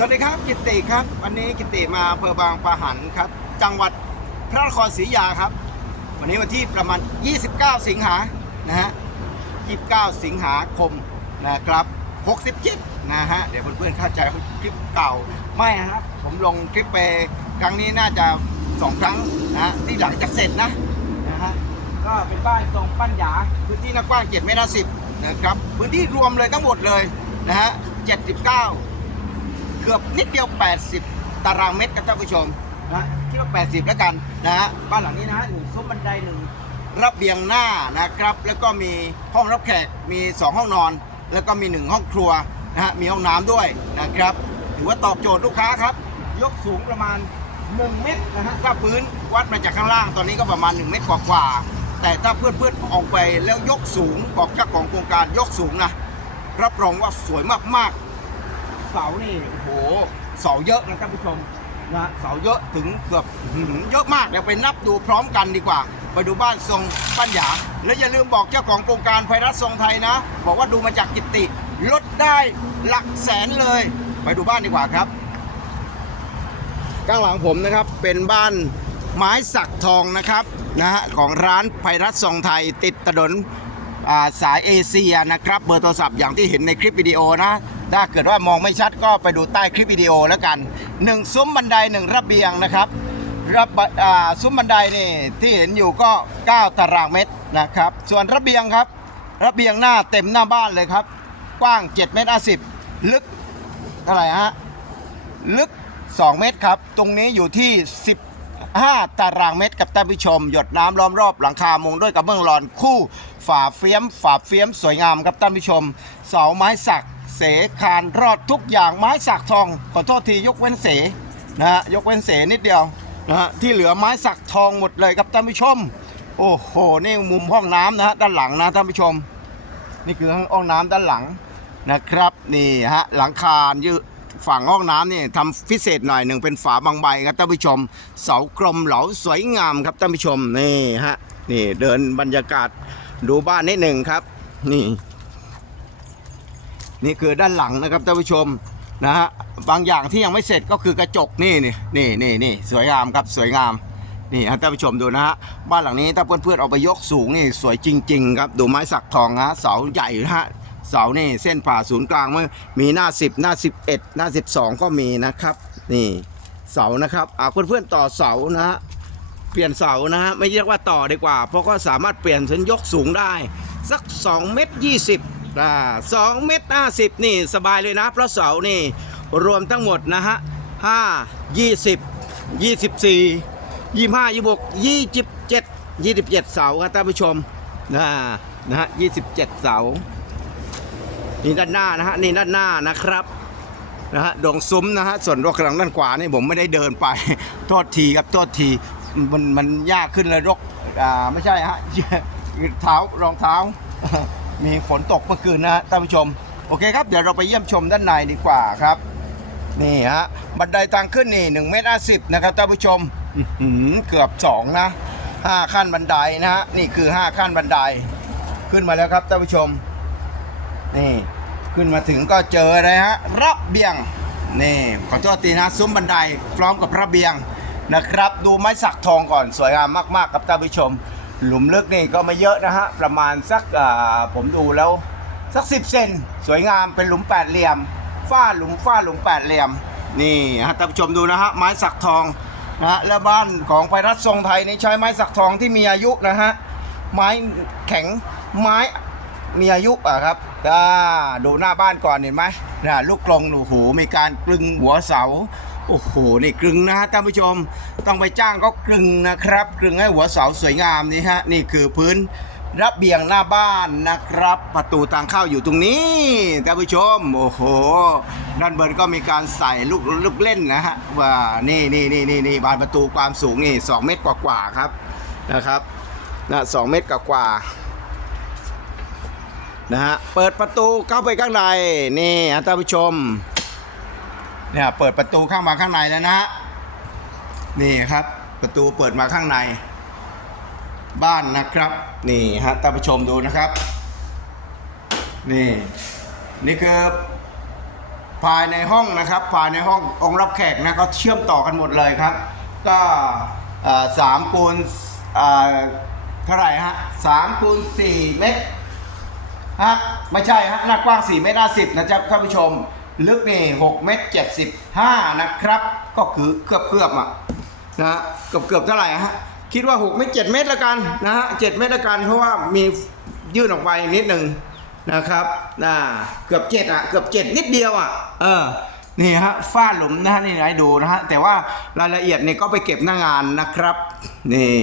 สวัสดีครับกิตติครับ วันนี้กิตติมาอำเภอบางปะหันครับ จังหวัดพระนครศรีอยุธยาครับ วันนี้วันที่ประมาณ 29 สิงหานะฮะ 29 สิงหาคมนะครับ 67 นะฮะ เดี๋ยวเพื่อนๆเข้าใจคลิปเก่าไม่นะครับ ผมลงคลิปไปครั้งนี้น่าจะ 2 ครั้งนะฮะที่หลังจากเสร็จนะนะฮะ ก็เป็นบ้านทรงปั้นหยา พื้นที่นักกว้าง7เมตรสิบนะครับ พื้นที่รวมเลยทั้งหมดเลยนะฮะ 79 กือบนิดเดียว 80 ตารางเมตรครับท่านผู้ชมนะคิดว่า 80 แล้วกันนะฮะบ้านหลังนี้นะฮะหนึ่งซุ้มบันไดหนึ่งระเบียงหน้านะครับ แล้วก็มีห้องรับแขกมี 2 ห้องนอน แล้วก็มี 1 ห้องครัวนะฮะมีห้องน้ำด้วยนะครับ ถือว่าตอบโจทย์ลูกค้าครับ ยกสูงประมาณ 1 เมตรนะฮะถ้าพื้นวัดมาจากข้างล่างตอนนี้ก็ประมาณ 1 เมตรกว่าๆแต่ถ้าเพื่อนๆออกไปแล้วยกสูงบอกเจ้าของโครงการยกสูงนะรับรองว่าสวยมากๆ สานี่โอ้โหเสาเยอะนะท่านผู้ชมนะเสาเยอะถึงเกือบหือเยอะมากเดี๋ยวไปนับดูพร้อมกันดีกว่า ไปดูบ้านทรงปัญญาแล้วอย่าลืมบอกเจ้าของโครงการไพรัสทรงไทยนะ บอกว่าดูมาจากกิตติลดได้หลักแสนเลย ไปดูบ้านดีกว่าครับข้างหลังผมนะครับเป็นบ้านไม้สักทองนะครับนะฮะของร้านไพรัสทรงไทยติดถนนสายเอเชียนะครับ เบอร์โทรศัพท์อย่างที่เห็นในคลิปวิดีโอนะ ถ้าเกิดว่ามองไม่ชัดก็ไปดูใต้คลิปวิดีโอแล้วกันหนึ่งซุ้มบันไดหนึ่งระเบียงนะครับระบซุ้มบันไดนี่ที่เห็นอยู่ก็ 9 ตารางเมตรนะครับ ส่วนระเบียงครับ ระเบียงหน้าเต็มหน้าบ้านเลยครับ กว้าง 7 เมตร50ลึกเท่าไรฮะลึก 2 เมตรครับ ตรงนี้อยู่ที่ 15 ตารางเมตรกับท่านผู้ชม หยดน้ำล้อมรอบหลังคามุงด้วยกระเบื้องลอนคู่ ฝาเฟี้ยม ฝาเฟี้ยมสวยงามครับท่านผู้ชมเสาไม้สัก เสคานรอดทุกอย่างไม้สักทอง ขอโทษทียกเว้นเสนะฮะยกเว้นเสนิดเดียวนะฮะที่เหลือไม้สักทองหมดเลยครับท่านผู้ชม โอ้โหนี่มุมห้องน้ำนะฮะด้านหลังนะท่านผู้ชม นี่คือห้องน้ำด้านหลังนะครับนี่ฮะหลังคายืดฝั่งห้องน้ำนี่ทำพิเศษหน่อยหนึ่งเป็นฝาบางใบครับท่านผู้ชม เสากลมเหลาสวยงามครับท่านผู้ชมนี่ฮะนี่เดินบรรยากาศดูบ้านนิดหนึ่งครับ นี่ นี่คือด้านหลังนะครับท่านผู้ชมนะฮะบางอย่างที่ยังไม่เสร็จก็คือกระจกนี่นี่นี่นี่นี่สวยงามครับสวยงามนี่ฮะท่านผู้ชมดูนะฮะบ้านหลังนี้ถ้าเพื่อนๆเอาไปยกสูงนี่สวยจริง ๆ ครับดูไม้สักทองฮะเสาใหญ่นะฮะเสานี่เส้นผ่าศูนย์กลางมมีหน้า 10 หน้า 11 หน้า 12 ก็มีนะครับ นี่เสานะครับอ่าเพื่อนๆต่อเสานะฮะเปลี่ยนเสานะฮะไม่เรียกว่าต่อดีกว่า เพราะก็สามารถเปลี่ยนเป็นยกสูงได้ สัก 2 เมตร 20 อ่า2เมตร50นี่สบายเลยนะ เพราะเสานี่รวมทั้งหมดนะฮะ5 20 24ยี่ห้ายี่หกยี่สิบเจ็ดยี่สิบเจ็ดเสาครับท่านผู้ชมนะนะฮะยี่สิบเจ็ดเสานี่ด้านหน้านะฮะนี่ด้านหน้านะครับนะฮะดงซุ้มนะฮะส่วนรถกลางด้านขวานี่ผมไม่ได้เดินไป โทษทีครับโทษทีมันมันยากขึ้นเลยรกอ่าไม่ใช่ฮะเท้ารองเท้า มีฝนตกเมื่อคืนนะฮะท่านผู้ชม โอเคครับ เดี๋ยวเราไปเยี่ยมชมด้านในดีกว่าครับ นี่ฮะ บันไดทางขึ้นนี่หนึ่งเมตรห้าสิบนะครับท่านผู้ชมอื้อหือเกือบสองนะห้าขั้นบันไดนะฮะ นี่คือห้าขั้นบันได ขึ้นมาแล้วครับท่านผู้ชม นี่ ขึ้นมาถึงก็เจอเลยฮะระเบียง นี่ขอโทษทีนะซุ้มบันไดพร้อมกับระเบียงนะครับ ดูไม้สักทองก่อนสวยงามมากๆครับท่านผู้ชม หลุมลึกนี่ก็ไม่เยอะนะฮะ ประมาณสักผมดูแล้วสักสิบเซนสวยงามเป็นหลุมแปดเหลี่ยมฝ้าหลุมฝ้าหลุมแปดเหลี่ยม นี่ฮะท่านผู้ชมดูนะฮะไม้สักทองนะฮะและบ้านของไพรัสทรงไทยนี่ใช้ไม้สักทองที่มีอายุนะฮะไม้แข็งไม้มีอายุอะครับอ่าดูหน้าบ้านก่อนเห็นไหมนะลูกกลงหนูหูมีการกลึงหัวเสา โอ้โหนี่กลึงนะฮะท่านผู้ชมต้องไปจ้างเขากลึงนะครับกลึงให้หัวเสาสวยงามนี่ฮะนี่คือพื้นระเบียงหน้าบ้านนะครับ ประตูทางเข้าอยู่ตรงนี้ท่านผู้ชมโอ้โหด้านบนก็มีการใส่ลูกลูกเล่นนะฮะว่านี่นี่นี่นี่นี่บานประตูความสูงนี่สองเมตรกว่าๆครับนะครับนะสองเมตรกว่าๆนะฮะเปิดประตูเข้าไปข้างในนี่ท่านผู้ชม เนี่ยเปิดประตูเข้ามาข้างในแล้วนะฮะนี่ครับ ประตูเปิดมาข้างใน บ้านนะครับนี่ฮะท่านผู้ชมดูนะครับ นี่นี่คือภายในห้องนะครับ ภายในห้ององค์รับแขกนะก็เชื่อมต่อกันหมดเลยครับ ก็สามคูณเท่าไหร่ฮะสามคูณสี่เมตรฮะไม่ใช่ฮะหน้ากว้าง4เมตร50นะจ๊ะท่านผู้ชม ลึกนี่6เมตร75นะครับ ก็คือเกือบเกือบๆอะนะฮะเกือบเกือบๆเท่าไหร่ฮะคิดว่า6เมตร7เมตรละกันนะฮะ7เมตรละกันเพราะว่ามียื่นออกไปนิดหนึ่งนะครับน่าเกือบ7อะเกือบ7นิดเดียวอะเออนี่ฮะฝ้าหลุมนะฮะนี่ให้ดูนะฮะแต่ว่ารายละเอียดนี่ก็ไปเก็บหน้างานนะครับนี่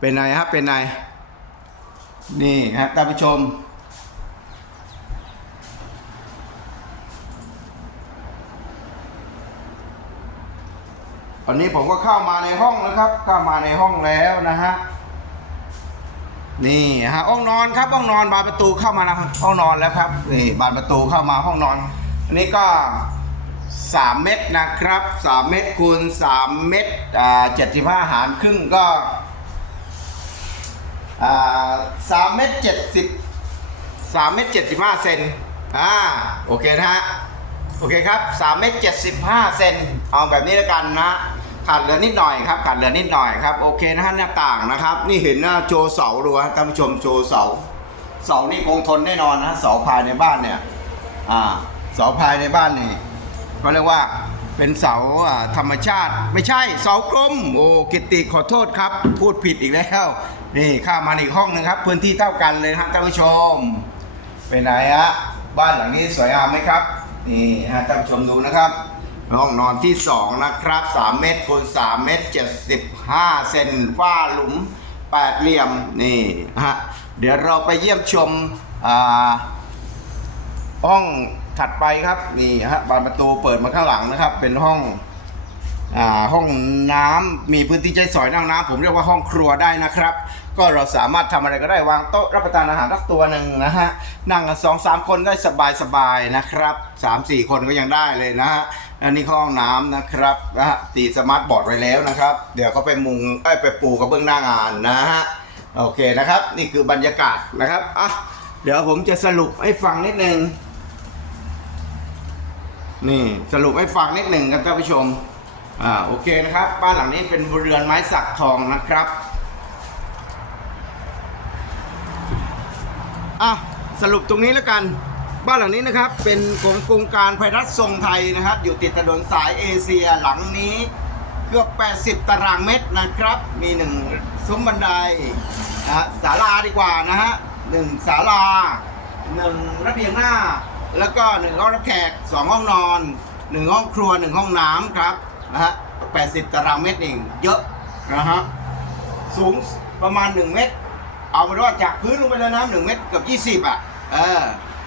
เป็นไงฮะเป็นไงนี่ฮะท่านผู้ชม ตอนนี้ผมก็เข้ามาในห้องแล้วครับ เข้ามาในห้องแล้วนะฮะ นี่ฮะห้องนอนครับห้องนอนบานประตูเข้ามานะห้องนอนแล้วครับนี่บานประตูเข้ามาห้องนอน อันนี้ก็3เม็ดนะครับ3เม็ดคูณ3เม็ดอ่า75หารครึ่งก็อ่า3เมตรเจ็ด70 3เมตรเจ็ด75เซนอ่าโอเคนะฮะ โอเคครับ3เมตร75เซนเอาแบบนี้แล้วกันนะขาดเหลือนิดหน่อยครับขาดเหลือนิดหน่อยครับโอเคนะฮะหน้าต่างนะครับ นี่เห็นหน้าโจเสาดูฮะท่านผู้ชมโจเสาเสานี่คงทนแน่นอนนะเสาภายในบ้านเนี่ยอ่าเสาภายในบ้านนี่ก็เรียกว่าเป็นเสาธรรมชาติ ไม่ใช่เสากลมโอ้กิตติขอโทษครับ พูดผิดอีกแล้วนี่ข้ามาอีกห้องนึงครับ พื้นที่เท่ากันเลยครับท่านผู้ชมไปไหนฮะบ้านหลังนี้สวยงามไหมครับ นี่ฮะท่านผู้ชมดูนะครับห้องนอนที่ 2 นะครับ 3 เมตรคูณ3เมตร75 เซนฝ้าหลุม 8 เหลี่ยม นี่ฮะ เดี๋ยวเราไปเยี่ยมชมอ่าห้องถัดไปครับ นี่ฮะ บานประตูเปิดมาข้างหลังนะครับ เป็นห้องอ่าห้องน้ำมีพื้นที่ใช้สอยนั่งน้ำผมเรียกว่าห้องครัวได้นะครับ ก็เราสามารถทำอะไรก็ได้วางโต๊ะรับประทานอาหารสักตัวหนึ่งนะฮะนั่งกันสองสามคนได้สบายๆนะครับสามสี่คนก็ยังได้เลยนะฮะอันนี้ห้องน้ำนะครับนะฮะตีสมาร์ทบอร์ดไว้แล้วนะครับ เดี๋ยวก็ไปมุงไปปูกระเบื้องหน้างานนะฮะโอเคนะครับ นี่คือบรรยากาศนะครับอะเดี๋ยวผมจะสรุปให้ฟังนิดนึงนี่สรุปให้ฟังนิดหนึ่งครับท่านผู้ชมอ่าโอเคนะครับ บ้านหลังนี้เป็นเรือนไม้สักทองนะครับ อะสรุปตรงนี้แล้วกัน บ้านหลังนี้นะครับ เป็นของโครงการไพรัตทรงไทยนะครับ อยู่ติดถนนสายเอเชียหลังนี้เกือบ 80 ตารางเมตรนะครับ มีหนึ่งซุ้มบันไดนะฮะศาลาดีกว่านะฮะหนึ่งศาลาหนึ่งระเบียงหน้า แล้วก็หนึ่งห้องรับแขกสองห้องนอนหนึ่งห้องครัวหนึ่งห้องน้ำครับนะฮะ80 ตารางเมตรเองเยอะนะฮะสูงประมาณ 1 เมตร เอาเป็นว่าจากพื้นลงไปเลยนะหนึ่งเมตรเกือบ20อะ เออ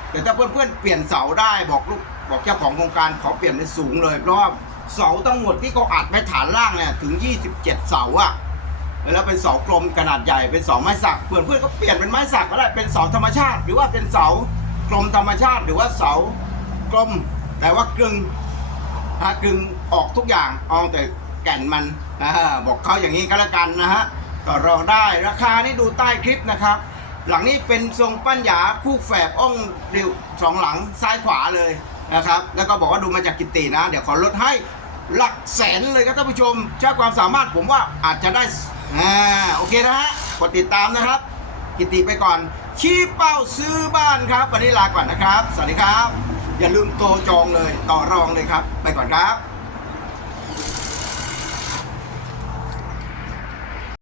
แต่ถ้าเพื่อนๆเปลี่ยนเสาได้บอกลูกบอกเจ้าของโครงการขอเปลี่ยนเป็นสูงเลยเพราะว่าเสาทั้งหมดที่เขาอัดไว้ฐานล่างเนี่ยถึง 27 เสาอะแล้วเป็นเสากลมขนาดใหญ่เป็นเสาไม้สักเพื่อนเพื่อนก็เปลี่ยนเป็นไม้สักก็ได้เป็นเสาธรรมชาติ หรือว่าเป็นเสากลมธรรมชาติ หรือว่าเสากลม แต่ว่ากึ่งฮะกึ่งออกทุกอย่างเอาแต่แก่นมันอ่าบอกเขาอย่างนี้ก็แล้วกันนะฮะ ก็รองได้ราคานี่ดูใต้คลิปนะครับ หลังนี้เป็นทรงปั้นหยาคู่แฝบอ่องเดียวสองหลังซ้ายขวาเลยนะครับ แล้วก็บอกว่าดูมาจากกิตตินะ เดี๋ยวขอลดให้หลักแสนเลยครับท่านผู้ชมใช้ความสามารถผมว่าอาจจะได้อ่าโอเคนะฮะกดติดตามนะครับ กิตติไปก่อน ชี้เป้าซื้อบ้านครับ วันนี้ลาก่อนนะครับ สวัสดีครับ อย่าลืมโทรจองเลยต่อรองเลยครับ ไปก่อนครับ